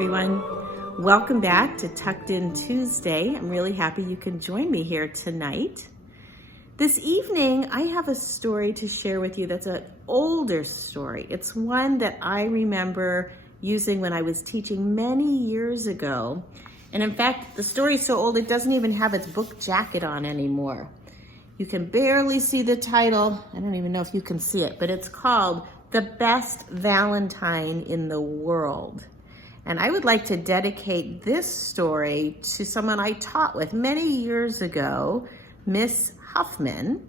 everyone. Welcome back to Tucked In Tuesday. I'm really happy you can join me here tonight. This evening, I have a story to share with you that's an older story. It's one that I remember using when I was teaching many years ago. And in fact, the story's so old, it doesn't even have its book jacket on anymore. You can barely see the title. I don't even know if you can see it, but it's called The Best Valentine in the World. And I would like to dedicate this story to someone I taught with many years ago, Miss Huffman.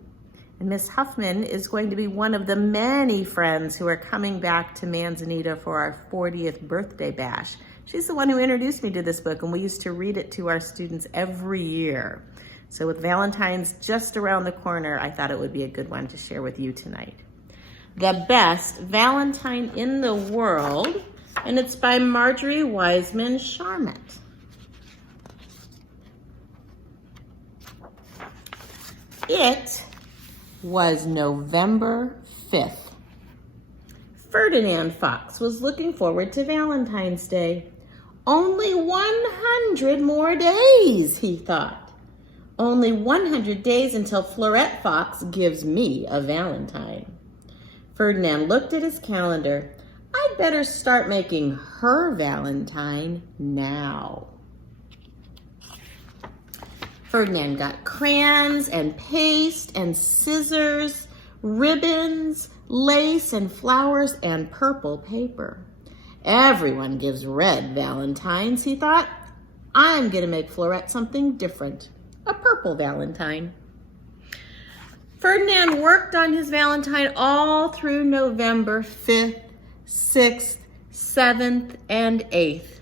And Miss Huffman is going to be one of the many friends who are coming back to Manzanita for our 40th birthday bash. She's the one who introduced me to this book, and we used to read it to our students every year. So with Valentine's just around the corner, I thought it would be a good one to share with you tonight. The Best Valentine in the World, and it's by Marjorie Wiseman Charmant. It was November 5th. Ferdinand Fox was looking forward to Valentine's Day. Only 100 more days, he thought. Only 100 days until Florette Fox gives me a Valentine. Ferdinand looked at his calendar. I'd better start making her Valentine now. Ferdinand got crayons and paste and scissors, ribbons, lace and flowers, and purple paper. Everyone gives red Valentines, he thought. I'm going to make Florette something different, a purple Valentine. Ferdinand worked on his Valentine all through November 5th, 6th, 7th, and 8th.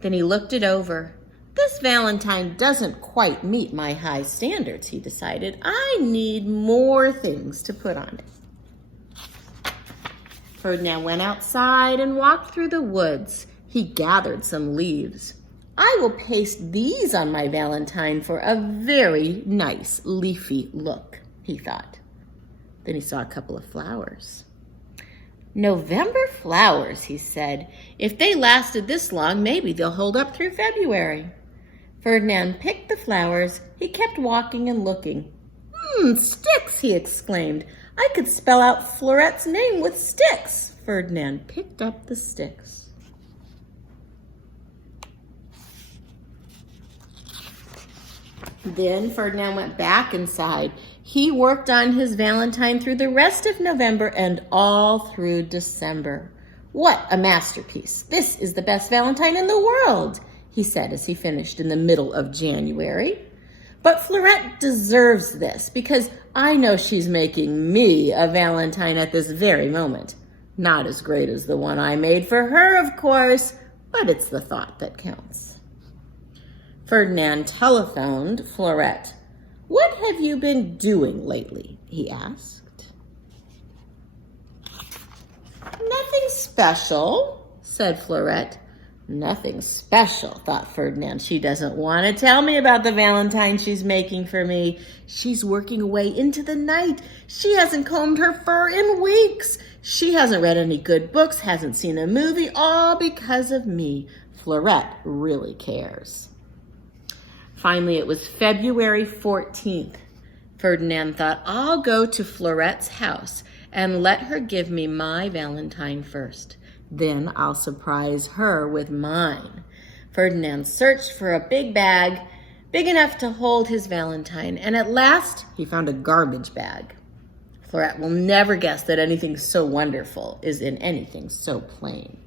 Then he looked it over. This Valentine doesn't quite meet my high standards, he decided. I need more things to put on it. Ferdinand went outside and walked through the woods. He gathered some leaves. I will paste these on my Valentine for a very nice leafy look, he thought. Then he saw a couple of flowers. November flowers, he said. If they lasted this long, maybe they'll hold up through February. Ferdinand picked the flowers. He kept walking and looking. Sticks, he exclaimed. I could spell out Florette's name with sticks. Ferdinand picked up the sticks. Then Ferdinand went back inside. He worked on his Valentine through the rest of November and all through December. What a masterpiece. This is the best Valentine in the world, he said as he finished in the middle of January. But Florette deserves this because I know she's making me a Valentine at this very moment. Not as great as the one I made for her, of course, but it's the thought that counts. Ferdinand telephoned Florette. What have you been doing lately? He asked. Nothing special, said Florette. Nothing special, thought Ferdinand. She doesn't want to tell me about the Valentine she's making for me. She's working away into the night. She hasn't combed her fur in weeks. She hasn't read any good books, hasn't seen a movie, all because of me. Florette really cares. Finally, it was February 14th. Ferdinand thought, I'll go to Florette's house and let her give me my Valentine first. Then I'll surprise her with mine. Ferdinand searched for a big bag, big enough to hold his Valentine, and at last he found a garbage bag. Florette will never guess that anything so wonderful is in anything so plain.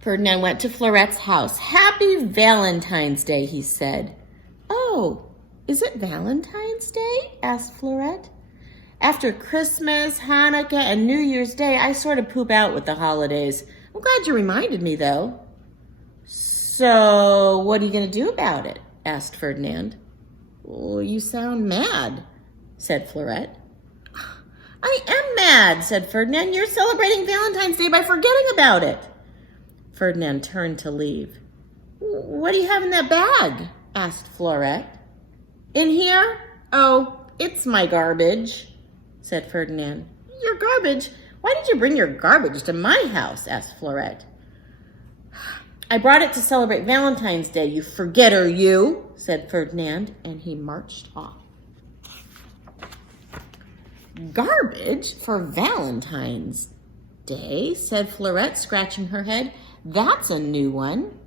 Ferdinand went to Florette's house. Happy Valentine's Day, he said. Oh, is it Valentine's Day? Asked Florette. After Christmas, Hanukkah, and New Year's Day, I sort of poop out with the holidays. I'm glad you reminded me, though. So, what are you going to do about it? Asked Ferdinand. Oh, you sound mad, said Florette. I am mad, said Ferdinand. You're celebrating Valentine's Day by forgetting about it. Ferdinand turned to leave. What do you have in that bag? Asked Florette. In here? Oh, it's my garbage, said Ferdinand. Your garbage? Why did you bring your garbage to my house? Asked Florette. I brought it to celebrate Valentine's Day, you forgetter, you, said Ferdinand, and he marched off. Garbage for Valentine's Day, said Florette, scratching her head. That's a new one.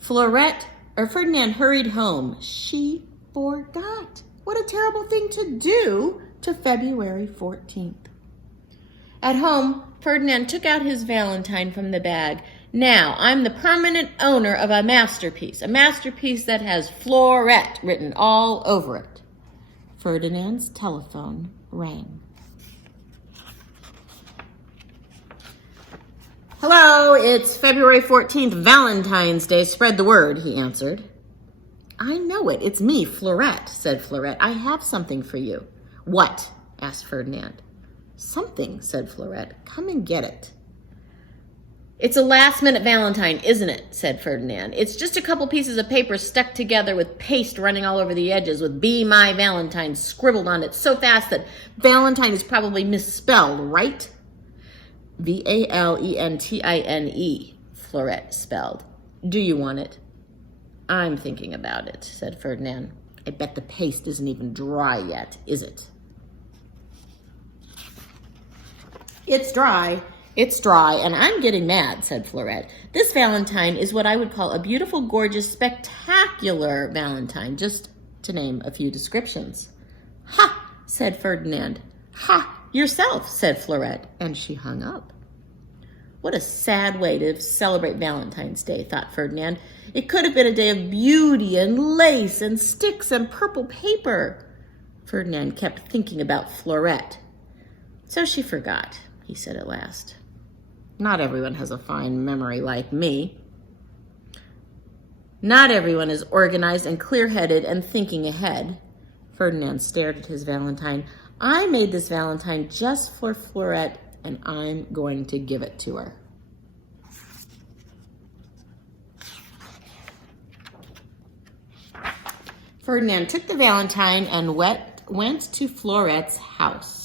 Ferdinand hurried home. She forgot. What a terrible thing to do to February 14th. At home, Ferdinand took out his Valentine from the bag. Now, I'm the permanent owner of a masterpiece that has Florette written all over it. Ferdinand's telephone rang. Hello, it's February 14th, Valentine's Day. Spread the word, he answered. I know it. It's me, Florette, said Florette. I have something for you. What? Asked Ferdinand. Something, said Florette. Come and get it. It's a last-minute Valentine, isn't it? Said Ferdinand. It's just a couple pieces of paper stuck together with paste running all over the edges with Be My Valentine scribbled on it so fast that Valentine is probably misspelled, right? Valentine, Florette spelled. Do you want it? I'm thinking about it, said Ferdinand. I bet the paste isn't even dry yet, is it? It's dry, and I'm getting mad, said Florette. This Valentine is what I would call a beautiful, gorgeous, spectacular Valentine, just to name a few descriptions. Ha, said Ferdinand. Ha, yourself, said Florette, and she hung up. What a sad way to celebrate Valentine's Day, thought Ferdinand. It could have been a day of beauty and lace and sticks and purple paper. Ferdinand kept thinking about Florette. So she forgot, he said at last. Not everyone has a fine memory like me. Not everyone is organized and clear-headed and thinking ahead. Ferdinand stared at his Valentine. I made this Valentine just for Florette, and I'm going to give it to her. Ferdinand took the Valentine and went to Florette's house.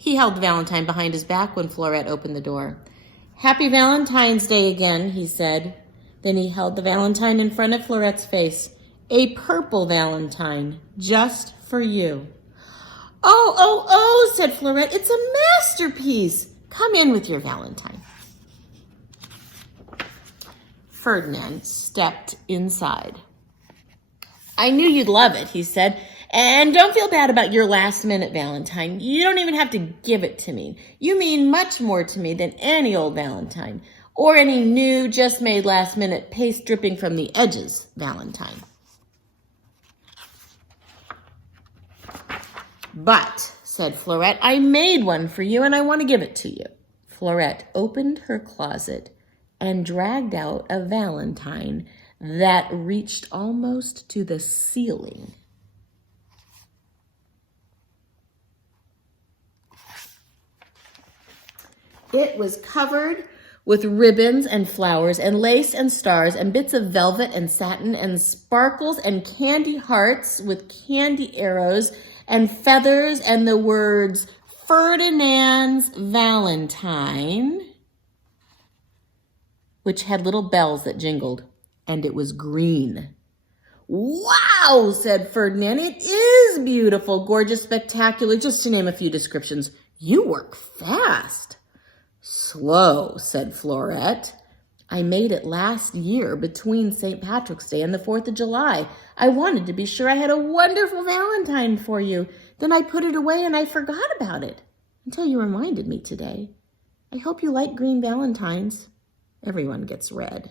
He held the Valentine behind his back when Florette opened the door. Happy Valentine's Day again, he said. Then he held the Valentine in front of Florette's face. A purple Valentine, just for you. Oh, said Florette. It's a masterpiece. Come in with your Valentine. Ferdinand stepped inside. I knew you'd love it, he said. And don't feel bad about your last-minute Valentine. You don't even have to give it to me. You mean much more to me than any old Valentine or any new, just-made last-minute paste dripping from the edges Valentine. But, said Florette, I made one for you and I want to give it to you. Florette opened her closet and dragged out a Valentine that reached almost to the ceiling. It was covered with ribbons and flowers and lace and stars and bits of velvet and satin and sparkles and candy hearts with candy arrows and feathers and the words Ferdinand's Valentine, which had little bells that jingled, and it was green. Wow, said Ferdinand. It is beautiful, gorgeous, spectacular, just to name a few descriptions. You work fast. Slow, said Florette. I made it last year between St. Patrick's Day and the 4th of July. I wanted to be sure I had a wonderful Valentine for you. Then I put it away and I forgot about it until you reminded me today. I hope you like green Valentines. Everyone gets red.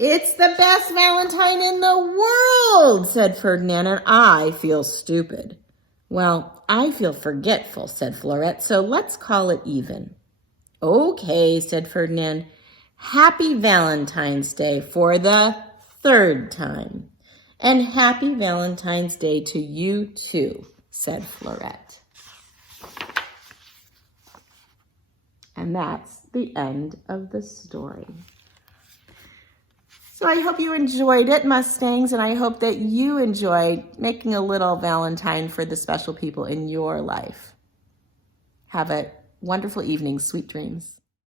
It's the best Valentine in the world, said Ferdinand, and I feel stupid. Well, I feel forgetful, said Florette, so let's call it even. Okay, said Ferdinand. Happy Valentine's Day for the 3rd time. And happy Valentine's Day to you too, said Florette. And that's the end of the story. So I hope you enjoyed it, Mustangs, and I hope that you enjoyed making a little Valentine for the special people in your life. Have a wonderful evening. Sweet dreams.